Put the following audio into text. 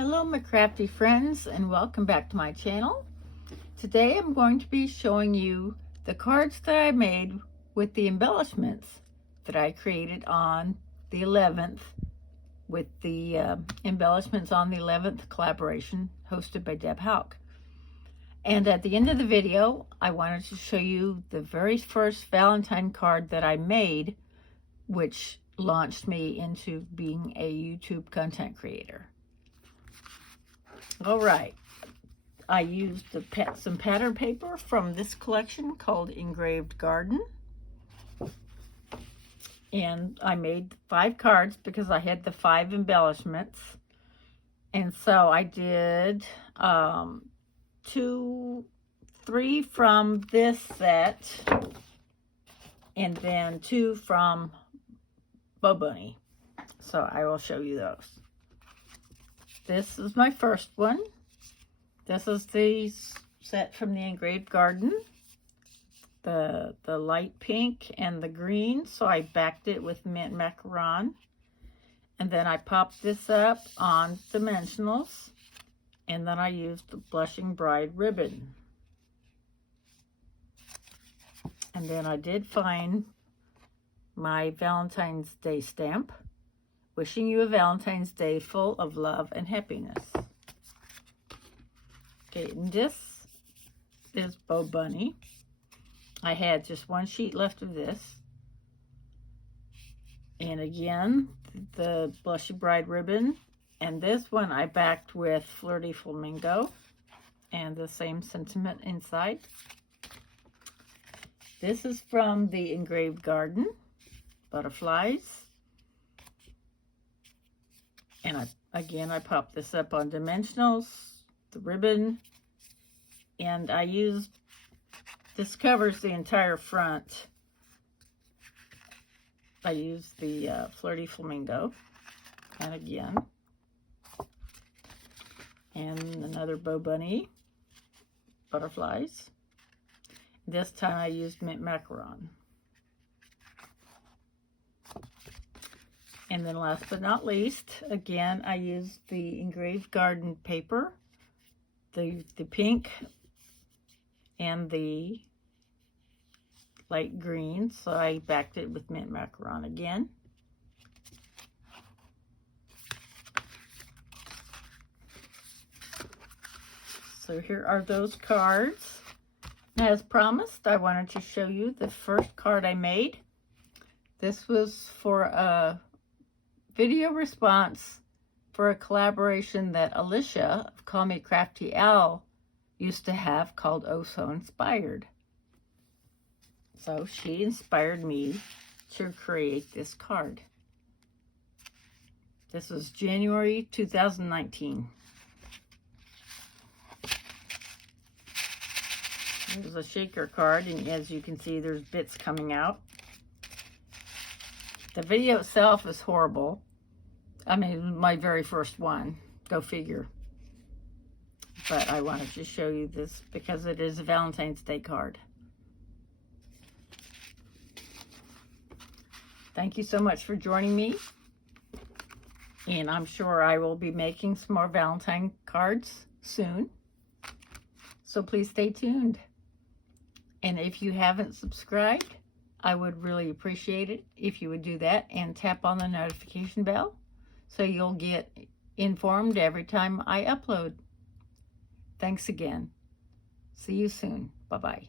Hello my crafty friends, and welcome back to my channel. Today I'm going to be showing you the cards that I made with the embellishments that I created on the 11th with the Embellishments on the 11th collaboration hosted by Deb Hauk. And at the end of the video, I wanted to show you the very first Valentine card that I made, which launched me into being a YouTube content creator. All right, I used some pattern paper from this collection called Engraved Garden. And I made 5 cards because I had the 5 embellishments. And so I did 3 from this set, and then 2 from Bo Bunny. So I will show you those. This is my first one. This is the set from the Engraved Garden. The light pink and the green. So I backed it with mint macaron. And then I popped this up on dimensionals. And then I used the Blushing Bride ribbon. And then I did find my Valentine's Day stamp. Wishing you a Valentine's Day full of love and happiness. Okay, and this is Bo Bunny. I had just 1 sheet left of this. And again, the Blushing Bride ribbon. And this one I backed with Flirty Flamingo. And the same sentiment inside. This is from the Engraved Garden. Butterflies. And I popped this up on dimensionals, the ribbon, and I used, this covers the entire front. I used the Flirty Flamingo, and again, and another Bo Bunny, butterflies. This time I used mint macaron. And then last but not least, again, I used the Engraved Garden paper, the pink and the light green. So I backed it with mint macaron again. So here are those cards. As promised, I wanted to show you the first card I made. This was for a video response for a collaboration that Alicia of Call Me Crafty Owl used to have called Oh So Inspired. So she inspired me to create this card. This was January 2019. There's a shaker card, and as you can see, there's bits coming out. The video itself is horrible. I mean, my very first one. Go figure. But I wanted to show you this because it is a Valentine's Day card. Thank you so much for joining me. And I'm sure I will be making some more Valentine cards soon. So please stay tuned. And if you haven't subscribed, I would really appreciate it if you would do that and tap on the notification bell so you'll get informed every time I upload. Thanks again. See you soon. Bye-bye.